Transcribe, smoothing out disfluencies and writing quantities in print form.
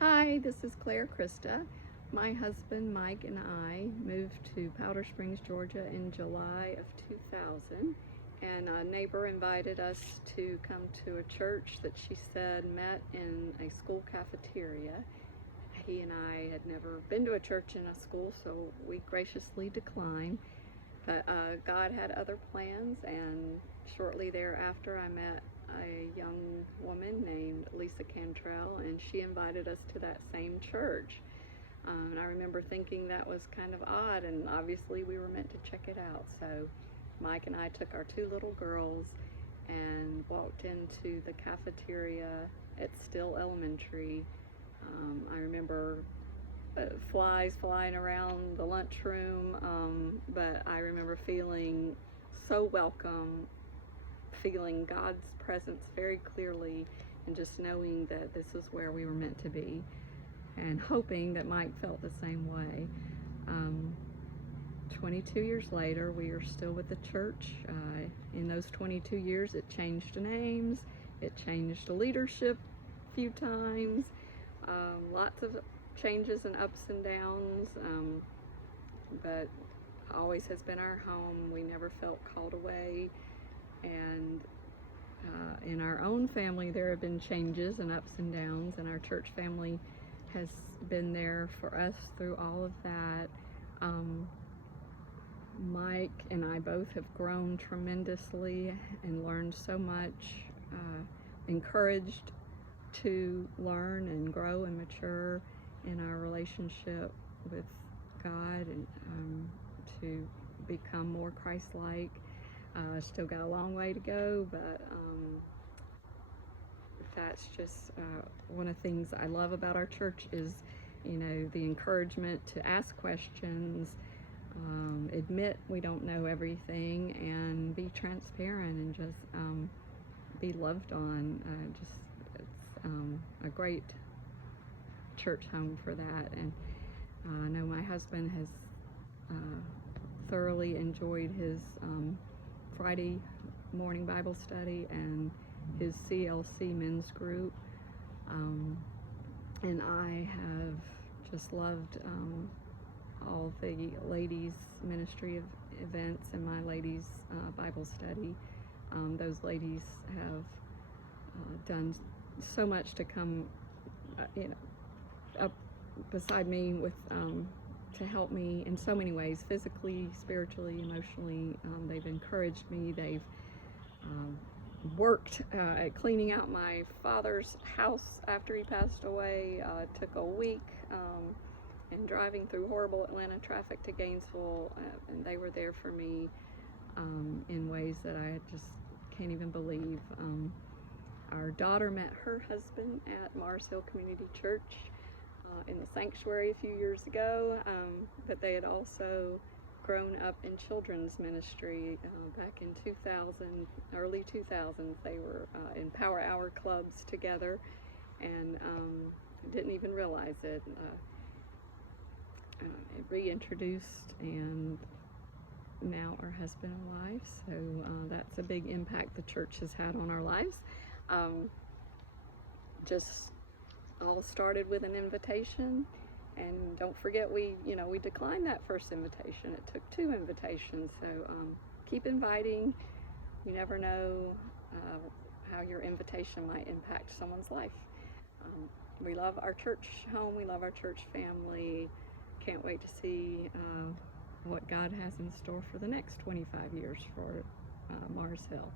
Hi, this is Christa. My husband Mike and I moved to Powder Springs, Georgia in July of 2000, and a neighbor invited us to come to a church that she said met in a school cafeteria. He and I had never been to a church in a school, so we graciously declined. But God had other plans, and shortly thereafter I met a young woman named Lisa Cantrell, and she invited us to that same church. And I remember thinking that was kind of odd, and obviously we were meant to check it out. So Mike and I took our two little girls and walked into the cafeteria at Still Elementary. I remember flies flying around the lunchroom, but I remember feeling so welcome, feeling God's presence very clearly, and just knowing that this is where we were meant to be, and hoping that Mike felt the same way. 22 years later, we are still with the church. In those 22 years, it changed names, it changed the leadership a few times, lots of changes and ups and downs, but always has been our home. We never felt called away. And in our own family, there have been changes and ups and downs, and our church family has been there for us through all of that. Mike and I both have grown tremendously and learned so much, encouraged to learn and grow and mature in our relationship with God, and to become more Christ-like. Still got a long way to go, but that's just one of the things I love about our church is, the encouragement to ask questions, admit we don't know everything, and be transparent, and just be loved on. It's a great church home for that. And I know my husband has thoroughly enjoyed his Friday morning Bible study and his CLC men's group, and I have just loved all the ladies ministry events and my ladies Bible study. Those ladies have done so much to come up beside me with to help me in so many ways, physically, spiritually, emotionally. They've encouraged me. They've worked at cleaning out my father's house after he passed away. It took a week, and driving through horrible Atlanta traffic to Gainesville, and they were there for me in ways that I just can't even believe. Our daughter met her husband at Mars Hill Community Church in the sanctuary a few years ago, but they had also grown up in children's ministry back in 2000, early 2000s. They were in Power Hour clubs together, and didn't even realize it. Reintroduced, and now our husband and wife. So that's a big impact the church has had on our lives. Just all started with an invitation, and don't forget we declined that first invitation. It took 2 invitations. So keep inviting. You never know how your invitation might impact someone's life. We love our church home. We love our church family. Can't wait to see what God has in store for the next 25 years for Mars Hill.